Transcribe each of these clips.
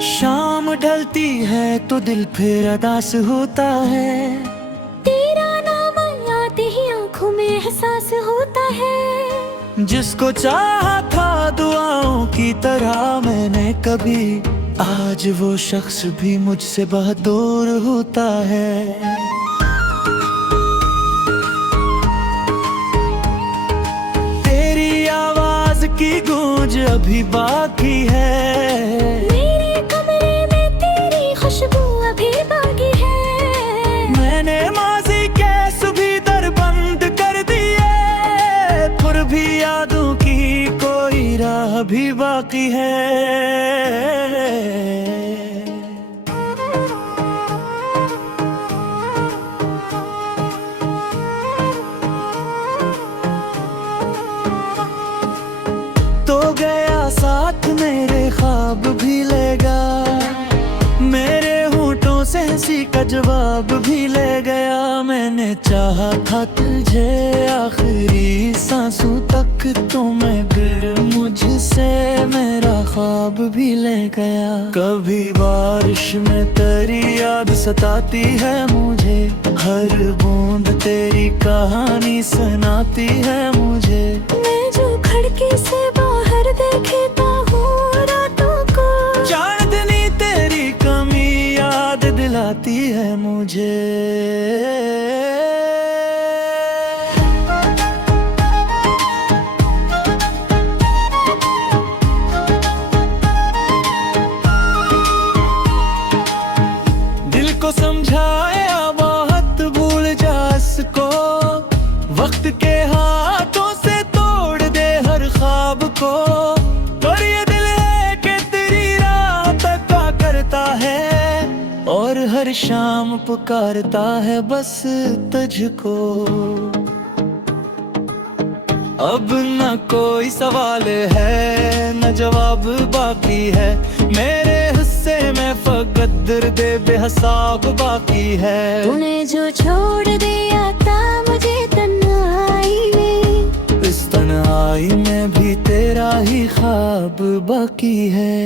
शाम ढलती है तो दिल फिर अदास होता है। तेरा नाम आते ही आंखों में एहसास होता है। जिसको चाहा था दुआओं की तरह मैंने कभी, आज वो शख्स भी मुझसे बहुत दूर होता है। तेरी आवाज की गूंज अभी बाकी है। मेरे कमरे में तेरी खुशबू अभी बाकी है। मैंने माजी के सभी दर बंद कर दिए, फिर भी यादों की कोई राह भी बाकी है। तो गया साथ मेरे ख्वाब भी लेगा, मेरे होठों से हंसी का जवाब भी ले गया। मैंने चाहा था तुझे आखिरी सांसों तक, तो मैं फिर मुझसे मेरा ख्वाब भी ले गया। कभी बारिश में तेरी याद सताती है मुझे, हर बूंद तेरी कहानी सुनाती है मुझे। मैं जो खिड़की से बाहर देखता हूँ रातों को, चांदनी तेरी कमी याद दिलाती है मुझे। दिल को समझाया बहुत भूल जा इसको, वक्त के हाथों से तोड़ दे हर ख्वाब को। और ये दिल है कि तेरी राह तका करता है, और हर शाम पुकारता है बस तुझको। अब न कोई सवाल है न जवाब बाकी है, मेरे हिस्से में फकत दर्द बेहिसाब बाकी है। तूने जो छोड़ दिया था मुझे तन्हाई में, इस तन्हाई में भी तेरा ही ख्वाब बाकी है।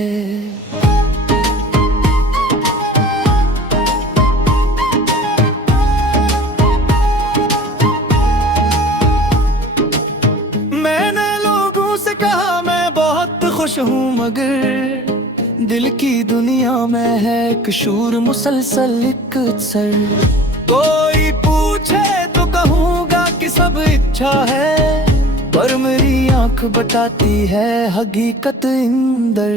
मैंने लोगों से कहा मैं बहुत खुश हूँ, मगर दिल की दुनिया में है एक शूर मुसलसल एक सर। कोई पूछे तो कहूँगा कि सब इच्छा है, पर मेरी आंख बताती है हकीकत इंदर।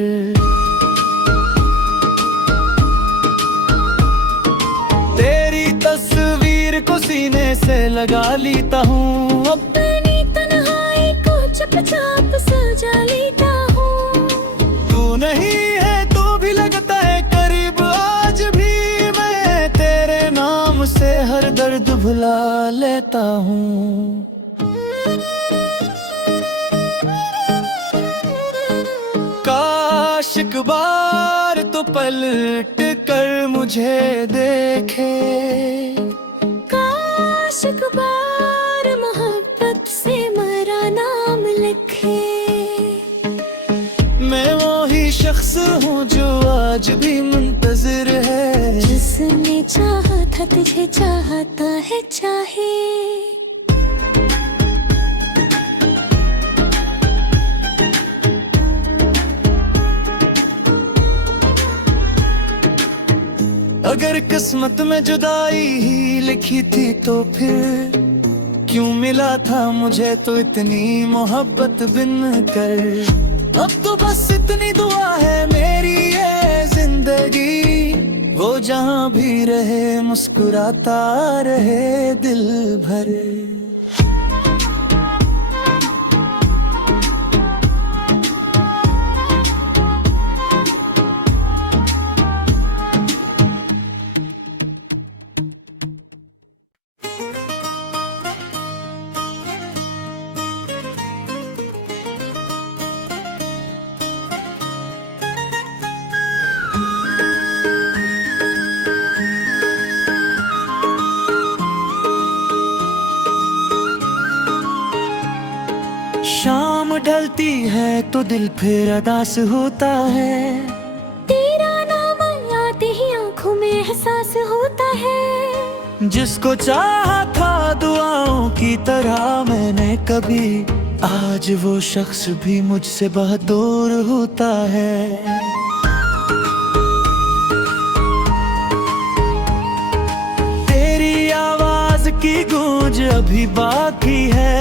तेरी तस्वीर को सीने से लगा लेता हूँ, अपनी तन्हाई को चुपचाप सजा लेता हूँ। तू नहीं है तो भी लगता है करीब, आज भी मैं तेरे नाम से हर दर्द भुला लेता हूँ। काश एक बार तो पलट कर मुझे देखे, काश एक बार मोहब्बत से मेरा नाम लिखे। मैं वही शख्स हूँ जो आज भी मुंतजिर है, जिसने चाहा था तुझे चाहता है चाहे। अगर किस्मत में जुदाई ही लिखी थी तो फिर क्यों मिला था मुझे तो इतनी मोहब्बत बिन कर। अब तो बस इतनी दुआ है मेरी ये जिंदगी, वो जहाँ भी रहे मुस्कुराता रहे दिल भर। शाम ढलती है तो दिल फिर अदास होता है। तेरा जिसको चाहा था दुआओं की तरह मैंने कभी, आज वो शख्स भी मुझसे बहुत दूर होता है। तेरी आवाज की गूंज अभी बाकी है,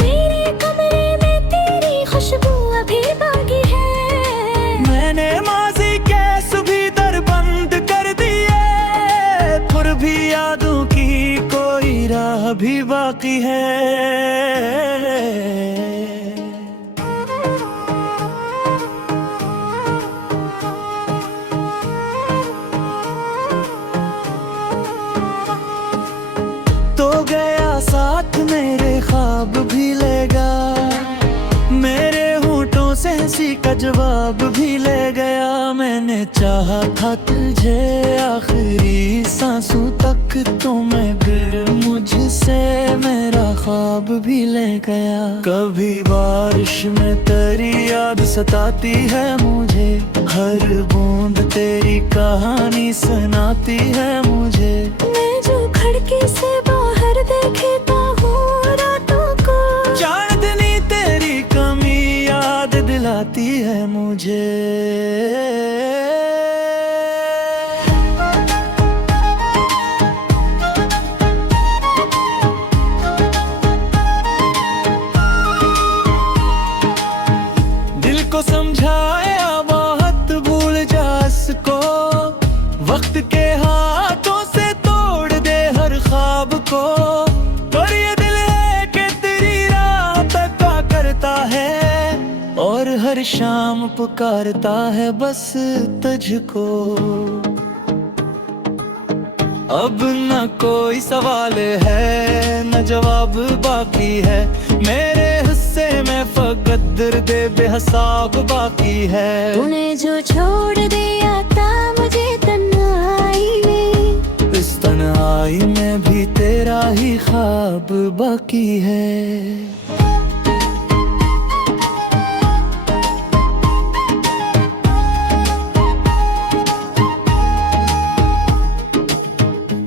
मेरे कमरे में तेरी खुशबू अभी बाकी है। मैंने माजी के सुबह दर बंद कर दिए, फिर भी यादों की कोई राह भी बाकी है। तो गया साथ मेरे ख्वाब भी लेगा, मेरे होठों से हंसी का जवाब भी ले गया। मैंने चाहा था तुझे आखिरी सांसों तक, तो मैं फिर मुझसे मेरा ख्वाब भी ले गया। कभी बारिश में तेरी याद सताती है मुझे, हर बूंद तेरी कहानी सुनाती है मुझे। मैं जो खिड़की से बाहर देखता हूँ रातों को, चांदनी तेरी कमी याद दिलाती है मुझे। दिल को समझाया बहुत भूल जा इसको, वक्त के हाथों से तोड़ दे हर ख्वाब को। पर ये दिल है कि तेरी राह तका करता है, और हर शाम पुकारता है बस तुझको। अब न कोई सवाल है न जवाब बाकी है, मेरे हिस्से में फकत दर्द बेहिसाब बाकी है। तूने जो छोड़ दिया था मुझे तन्हाई में, इस तन्हाई में भी तेरा ही ख्वाब बाकी है।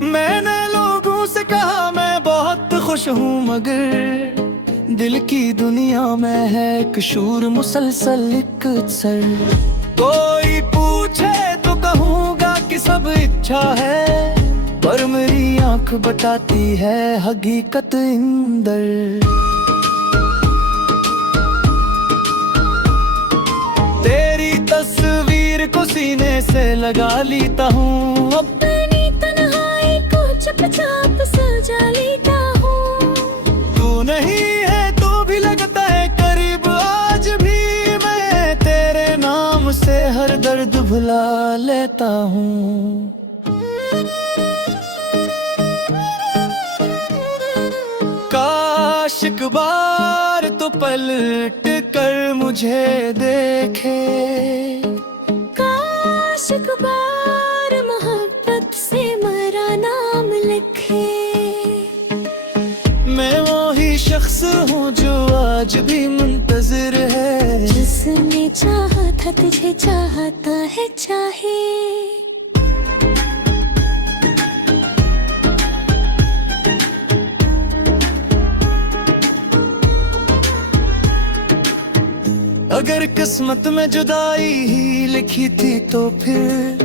मैंने लोगों से कहा मैं बहुत खुश हूँ, मगर दिल की दुनिया में है एक शूर मुसलसल एक सर। कोई पूछे तो कहूँगा कि सब इच्छा है, पर मेरी आंख बताती है हकीकत इंदर। तेरी तस्वीर को सीने से लगा लेता हूँ, अपनी तन्हाई को चुपचाप सजा लेता हूँ। तू नहीं है तो भी लगता है करीब, आज भी मैं तेरे नाम से हर दर्द भुला लेता हूँ। काश एक बार तो पलट कर मुझे देखे, काश एक बार मोहब्बत से मेरा नाम लिखे। मैं वही शख्स हूँ जो आज भी मुंतजिर है, जिसने चाहा था तुझे चाहता है चाहे। अगर किस्मत में जुदाई ही लिखी थी तो फिर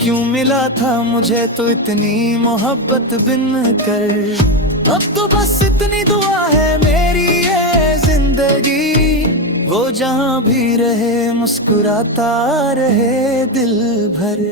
क्यों मिला था मुझे तो इतनी मोहब्बत बिन कर। अब तो बस इतनी दुआ है मेरी ये जिंदगी, वो जहाँ भी रहे मुस्कुराता रहे दिल भर।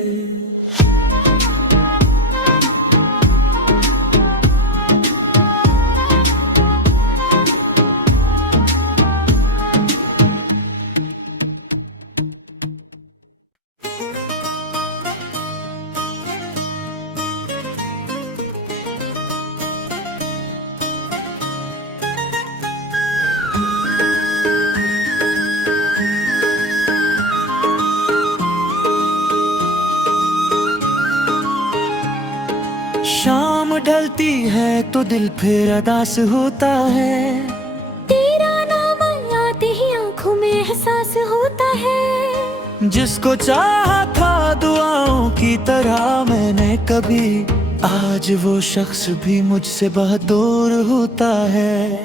शाम ढलती है तो दिल फिर अदास होता है, तेरा नाम आते ही आंखों में एहसास होता है। जिसको चाहा था दुआओं की तरह मैंने कभी, आज वो शख्स भी मुझसे बहुत दूर होता है।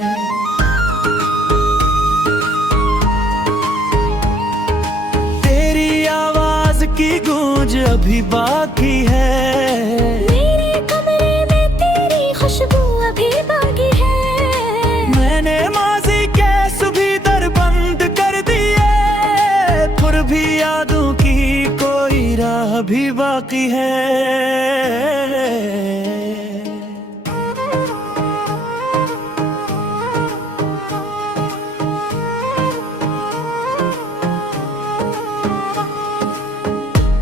तेरी आवाज की गूंज अभी बाकी है, मेरे कमरे में तेरी खुशबू अभी बाकी है। मैंने माज़ी के सभी दर बंद कर दिए, फिर भी यादों की कोई राह भी बाकी है।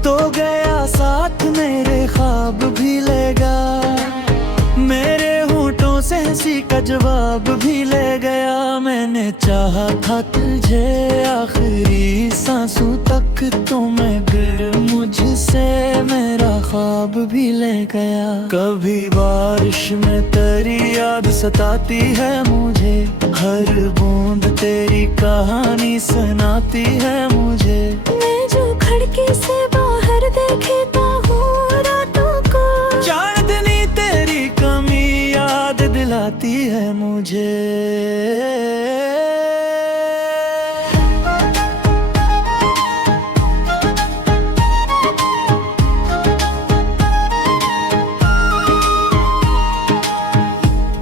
तो गया साथ मेरे ख्वाब भी लेगा, मेरे होठों से हंसी का जवाब भी ले गया। मैंने चाहा था तुझे आखिरी सांसों तक, तो मैं फिर मुझसे मेरा ख्वाब भी ले गया। कभी बारिश में तेरी याद सताती है मुझे, हर बूंद तेरी कहानी सुनाती है मुझे। मैं जो खिड़की से बाहर देखता हूँ रातों को, चांदनी तेरी कमी याद दिलाती है मुझे।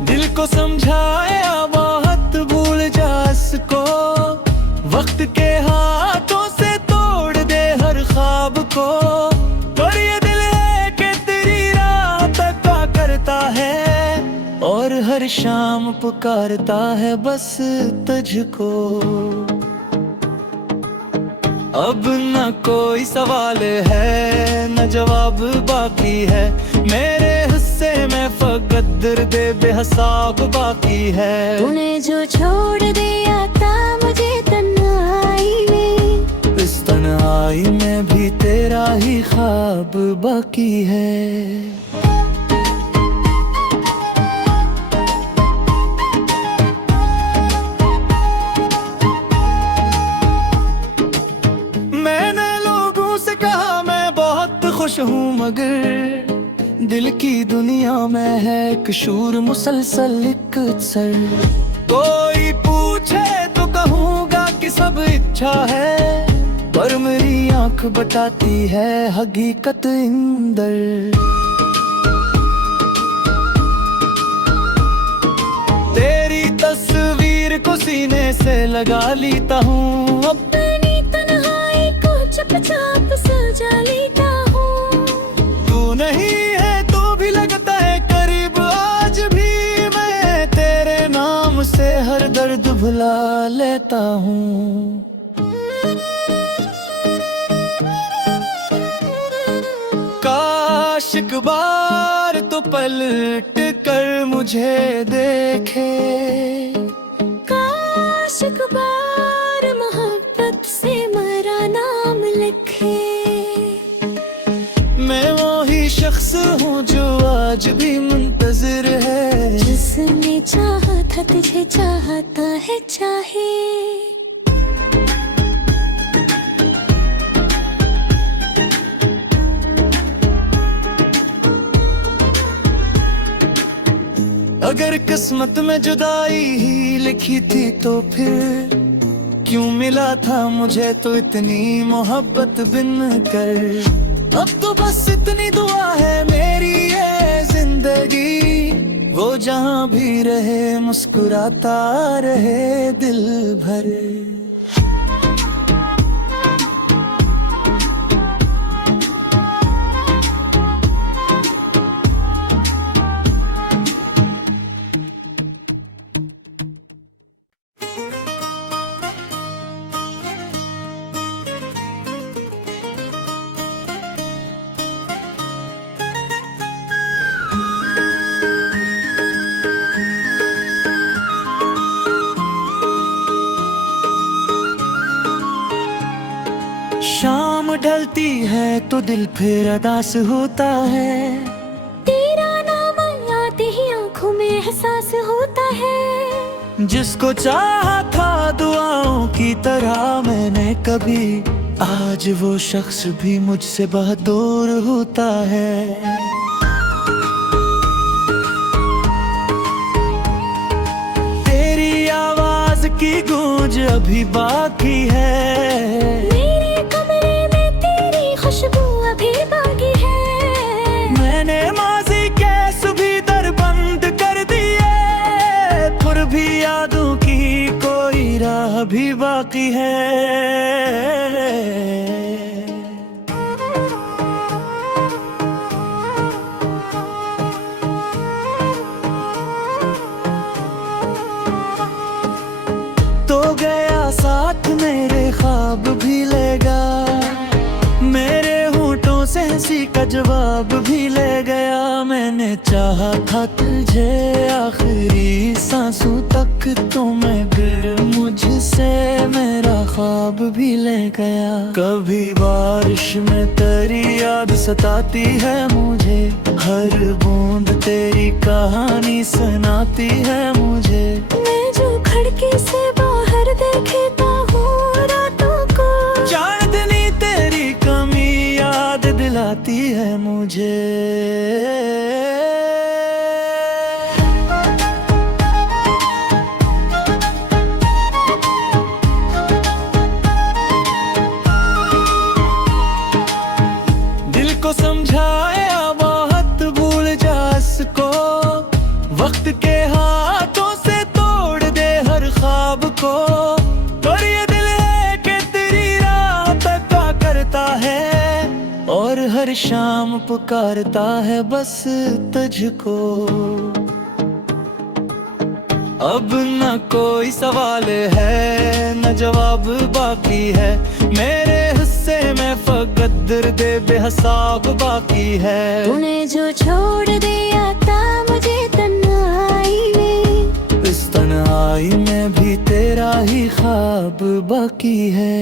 दिल को समझाया बहुत भूल जा इसको, वक्त के हाथों से तोड़ दे हर ख्वाब को। पर ये दिल है कि तेरी राह तका करता है, और हर शाम पुकारता है बस तुझको। अब न कोई सवाल है न जवाब बाकी है, मेरे हिस्से में फकत दर्द बेहिसाब बाकी है। तूने जो छोड़ दिया था मुझे तन्हाई में, इस तन्हाई में भी तेरा ही ख्वाब बाकी है। मैंने लोगों से कहा मैं बहुत खुश हूँ, मगर दिल की दुनिया में है एक शूर मुसलसल एक सर। कोई पूछे तो कहूँगा कि सब इच्छा है, पर मेरी आंख बताती है हकीकत इंदर। तेरी तस्वीर को सीने से लगा लेता हूँ, अपनी तन्हाई को चुपचाप सजा लेता हूँ। तू नहीं है तो भी लगता है करीब, आज भी मैं तेरे नाम से हर दर्द भुला लेता हूँ। काश एक बार तो पलट कर मुझे देखे, काश एक बार मोहब्बत से मेरा नाम लिखे। मैं वही शख्स हूँ जो आज भी मुंतजिर है, जिसने चाहा था तुझे चाहता है चाहे। अगर किस्मत में जुदाई ही लिखी थी तो फिर क्यों मिला था मुझे तो इतनी मोहब्बत बिन कर। अब तो बस इतनी दुआ है मेरी ये जिंदगी, वो जहाँ भी रहे मुस्कुराता रहे दिल भर। शाम ढलती है तो दिल फिर अदास होता है, तेरा नाम आते ही आंखों में एहसास होता है। जिसको चाहा था दुआओं की तरह मैंने कभी, आज वो शख्स भी मुझसे बहुत दूर होता है। गूंज अभी बाकी है। मेरे कमरे में तेरी खुशबू अभी बाकी है। मैंने माजी के सभी दर बंद कर दिए, फिर भी यादों की कोई राह भी बाकी है। तो गया साथ मेरे ख्वाब भी लेगा, मेरे होठों से हंसी का जवाब भी ले गया। मैंने चाहा था तुझे आखिरी सांसों तक, तो मैं फिर मुझसे मेरा ख्वाब भी ले गया। कभी बारिश में तेरी याद सताती है मुझे, हर बूंद तेरी कहानी सुनाती है मुझे। मैं जो खिड़की से बाहर देखता हूँ रातों को, चांदनी तेरी कमी याद दिलाती है मुझे। दिल को समझाया बहुत भूल जा इसको, वक्त के हाथों से तोड़ दे हर ख्वाब को। और ये दिल है कि तेरी राह तका करता है, और हर शाम पुकारता है बस तुझको। अब न कोई सवाल है न जवाब बाकी है, मेरे हिस्से में फकत दर्द बेहिसाब बाकी है। तूने जो छोड़ दिया था मुझे तन्हाई में, इस तन्हाई में भी तेरा ही ख्वाब बाकी है।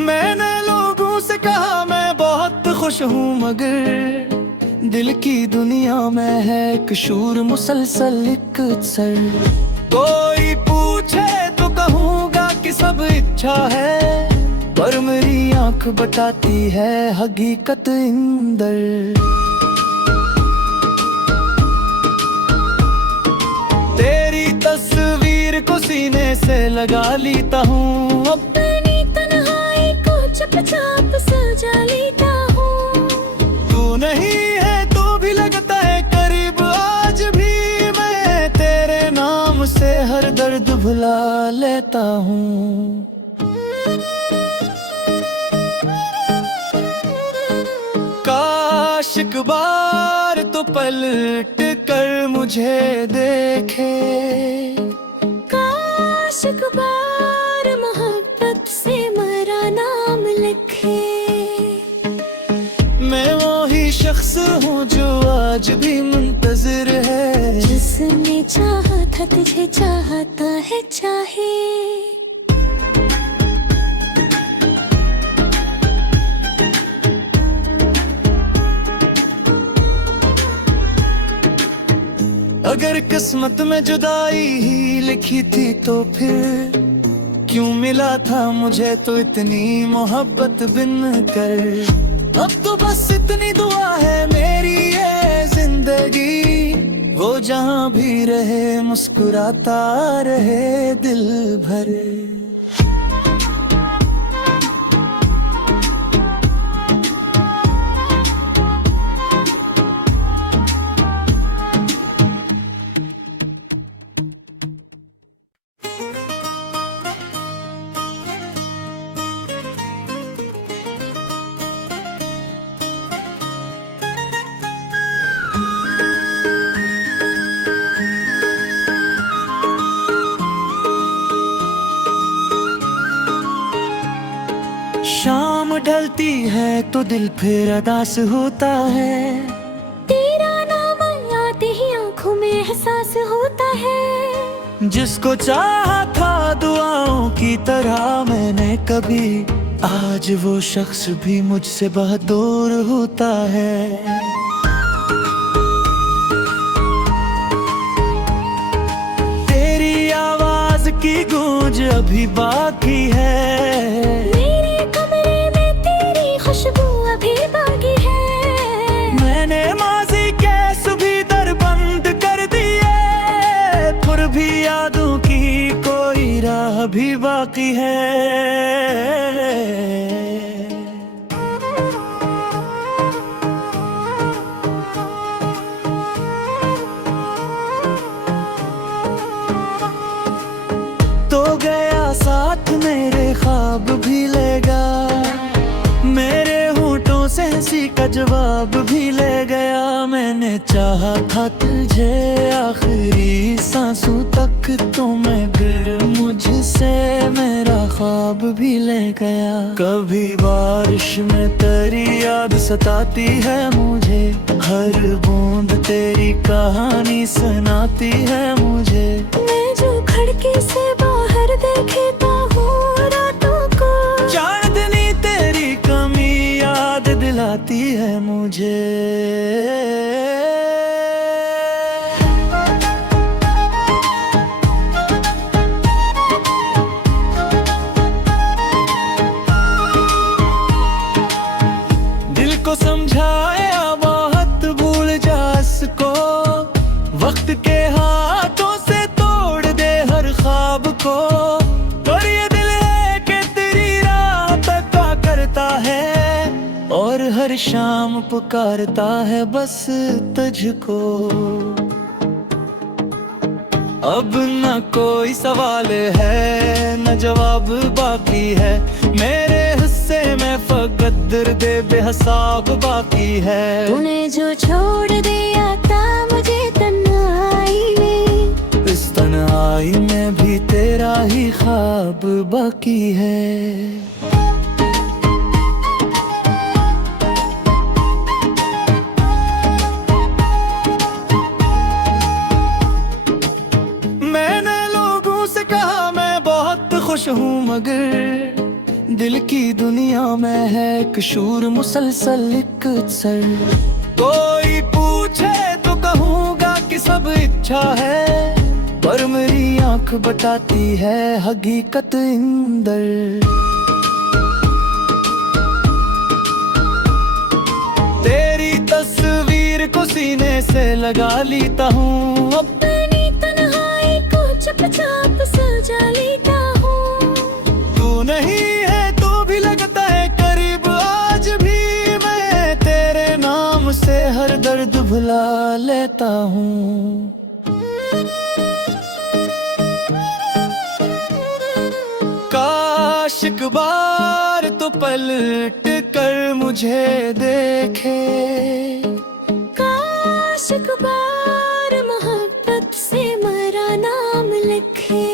मैंने लोगों से कहा मैं बहुत खुश हूँ, मगर दिल की दुनिया में है एक शूर मुसलसल एक सर। कोई पूछे तो कहूँगा कि सब इच्छा है, पर मेरी आंख बताती है हकीकत इंदर। तेरी तस्वीर को सीने से लगा लेता हूँ, अपनी तन्हाई को चुपचाप सजा लेता हूँ। तू नहीं है तो भी लगता है करीब, आज भी मैं तेरे नाम से हर दर्द भुला लेता हूँ। काश एक बार तो पलट कर मुझे देखे, काश एक बार मोहब्बत से मेरा नाम लिखे। मैं वही शख्स हूँ जो आज भी मुंतजिर है, जिसने चाहा था तुझे चाहता है चाहे। अगर किस्मत में जुदाई ही लिखी थी तो फिर क्यों मिला था मुझे तो इतनी मोहब्बत बिन कर। अब तो बस इतनी दुआ है मेरी ये जिंदगी, वो जहाँ भी रहे मुस्कुराता रहे दिल भर। शाम ढलती है तो दिल फिर अदास होता है, तेरा नाम आते ही आंखों में एहसास होता है। जिसको चाहा था दुआओं की तरह मैंने कभी, आज वो शख्स भी मुझसे बहुत दूर होता है। तेरी आवाज की गूंज अभी बाकी है, मेरे कमरे में तेरी खुशबू बाकी है। तो गया साथ मेरे ख्वाब भी लेगा, मेरे होठों से हंसी का जवाब भी ले गया। मैंने चाहा था तुझे आखिरी सांसों तक, तो मगर मुझसे मेरा ख्वाब भी ले गया। कभी बारिश में तेरी याद सताती है मुझे, हर बूंद तेरी कहानी सुनाती है मुझे। मैं जो खिड़की से बाहर देखता हूँ रातों को, चांदनी तेरी कमी याद दिलाती है मुझे। दिल को समझाया बहुत भूल जा इसको, वक्त के हाथों से तोड़ दे हर ख्वाब को। पर ये दिल है कि तेरी राह तका करता है, और हर शाम पुकारता है बस तुझको। अब न कोई सवाल है न जवाब बाकी है, मेरे हिस्से में फकत दर्द बेहिसाब बाकी है। तूने जो छोड़ दिया था मुझे तन्हाई में, इस तन्हाई में भी तेरा ही ख्वाब बाकी है। मैंने लोगों से कहा मैं बहुत खुश हूँ, मगर दिल की दुनिया में है एक शूर मुसलसल एक सर। कोई पूछे तो कहूँगा कि सब इच्छा है, पर मेरी आंख बताती है हकीकत इंदर। तेरी तस्वीर को सीने से लगा लेता हूँ, अपनी तन्हाई को चुपचाप सजा लेता हूँ। तू नहीं है तो भी लगता है करीब, आज भी मैं तेरे नाम से हर दर्द भुला लेता हूँ। काश एक बार तो पलट कर मुझे देखे, काश एक बार मोहब्बत से मेरा नाम लिखे।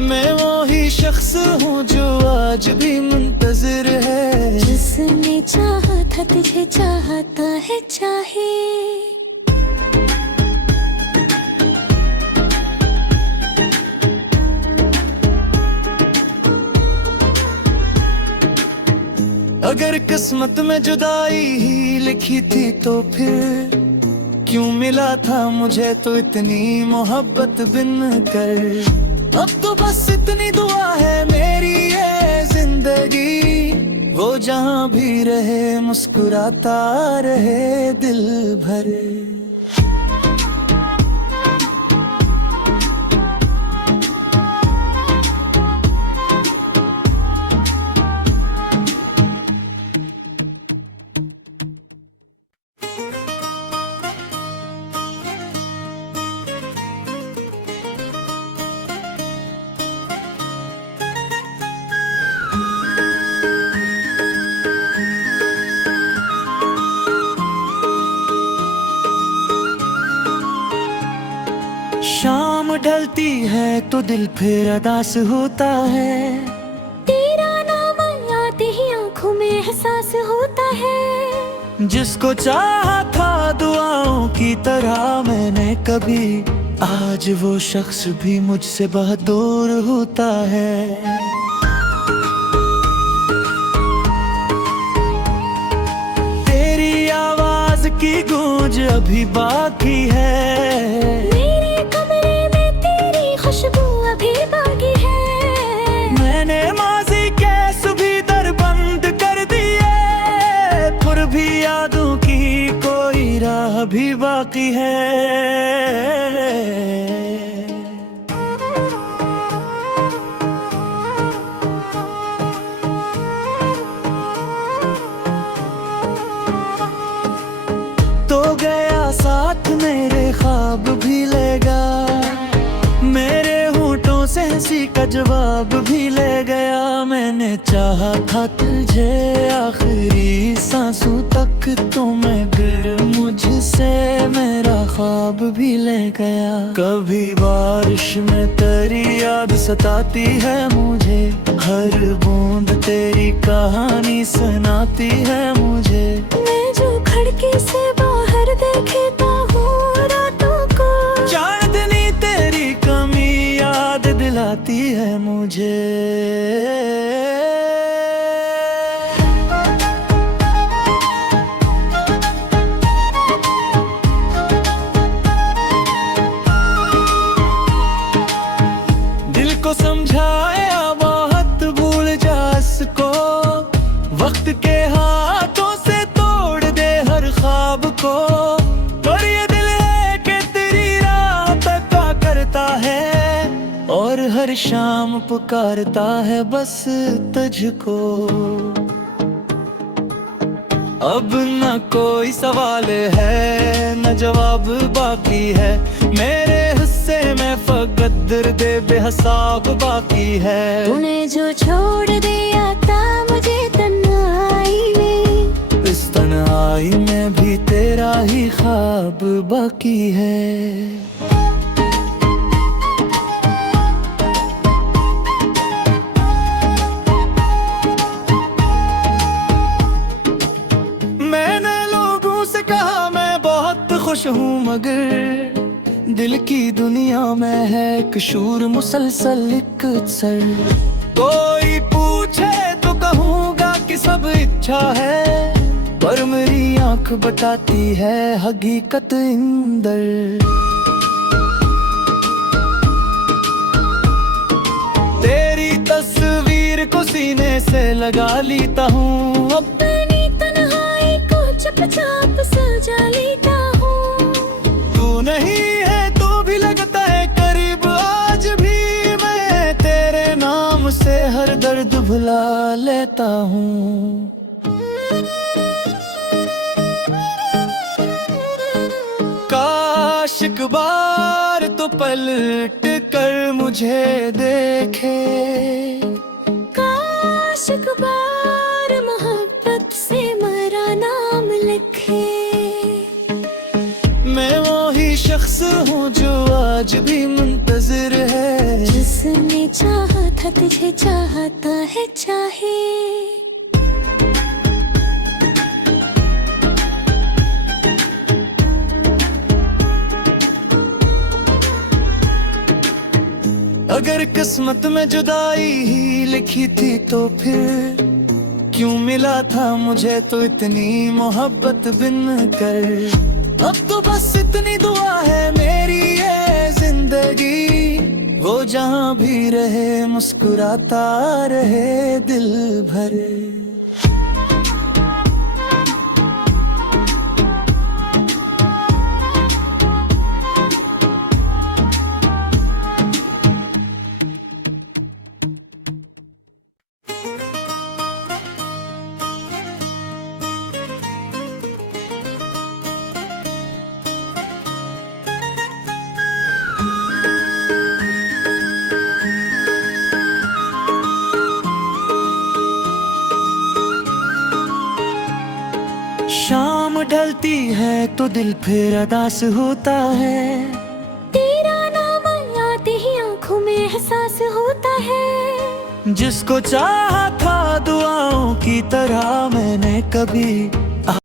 मैं वही शख्स हूँ जो आज भी मुंतजिर है, जिसने चाहा था तुझे चाहता है चाहे। अगर किस्मत में जुदाई ही लिखी थी तो फिर क्यों मिला था मुझे तो इतनी मोहब्बत बिन कर। अब तो बस इतनी दुआ है मेरी ये जिंदगी, वो जहां भी रहे मुस्कुराता रहे दिल भर। शाम ढलती है तो दिल फिर अदास होता है, तेरा नाम आते ही आंखों में एहसास होता है। जिसको चाहा था दुआओं की तरह मैंने कभी, आज वो शख्स भी मुझसे बहुत दूर होता है। तेरी आवाज की गूंज अभी बाकी है, मेरे कमरे में तेरी खुशबू अभी बाकी है। मैंने माजी के सभी दर बंद कर दिए, फिर भी यादों की कोई राह भी बाकी है। साथ मेरे ख्वाब भी लेगा, मेरे होठों से हंसी का जवाब भी ले गया। मैंने चाहा था तुझे आखिरी सांसों तक, तो मैं फिर मुझसे मेरा ख्वाब भी ले गया। कभी बारिश में तेरी याद सताती है मुझे, हर बूंद तेरी कहानी सुनाती है मुझे। मैं जो खिड़की से बाहर देखता हूँ रातों को, चांदनी तेरी कमी याद दिलाती है मुझे। दिल को समझाया बहुत, भूल जा इसको, वक्त के हाथों से तोड़ दे हर ख्वाब को। पर ये दिल है कि तेरी राह तका करता है, और हर शाम पुकारता है बस तुझको। अब न कोई सवाल है न जवाब बाकी है, मेरे हिस्से में फकत दर्द बेहिसाब बाकी है। तूने जो छोड़ दिया था मुझे तन्हाई में, इस तन्हाई में भी तेरा ही ख्वाब बाकी है। मैंने लोगों से कहा मैं बहुत खुश हूँ, मगर दिल की दुनिया में है एक शूर मुसलसल एक सर। कोई पूछे तो कहूँगा कि सब इच्छा है, पर मेरी आंख बताती है हकीकत इंदर। तेरी तस्वीर को सीने से लगा लेता हूँ, अपनी तन्हाई को चुपचाप सजा लेता हूँ। तू नहीं है तो भी लगता है करीब, आज भी मैं तेरे नाम से हर दर्द भुला लेता हूँ। काश एक बार तो पलट कर मुझे देखे, काश एक बार मोहब्बत से मेरा नाम लिखे। मैं वही शख्स हूँ जो आज भी मुंतजिर है, जिसने चाहा था तुझे चाहता है चाहे। अगर किस्मत में जुदाई ही लिखी थी तो फिर क्यों मिला था मुझे तो इतनी मोहब्बत बिन कर। अब तो बस इतनी दुआ है मेरी ये जिंदगी, वो जहाँ भी रहे मुस्कुराता रहे दिल भर। शाम ढलती है तो दिल फिर अदास होता है, तेरा नाम आते ही आंखों में एहसास होता है। जिसको चाहा था दुआओं की तरह मैंने कभी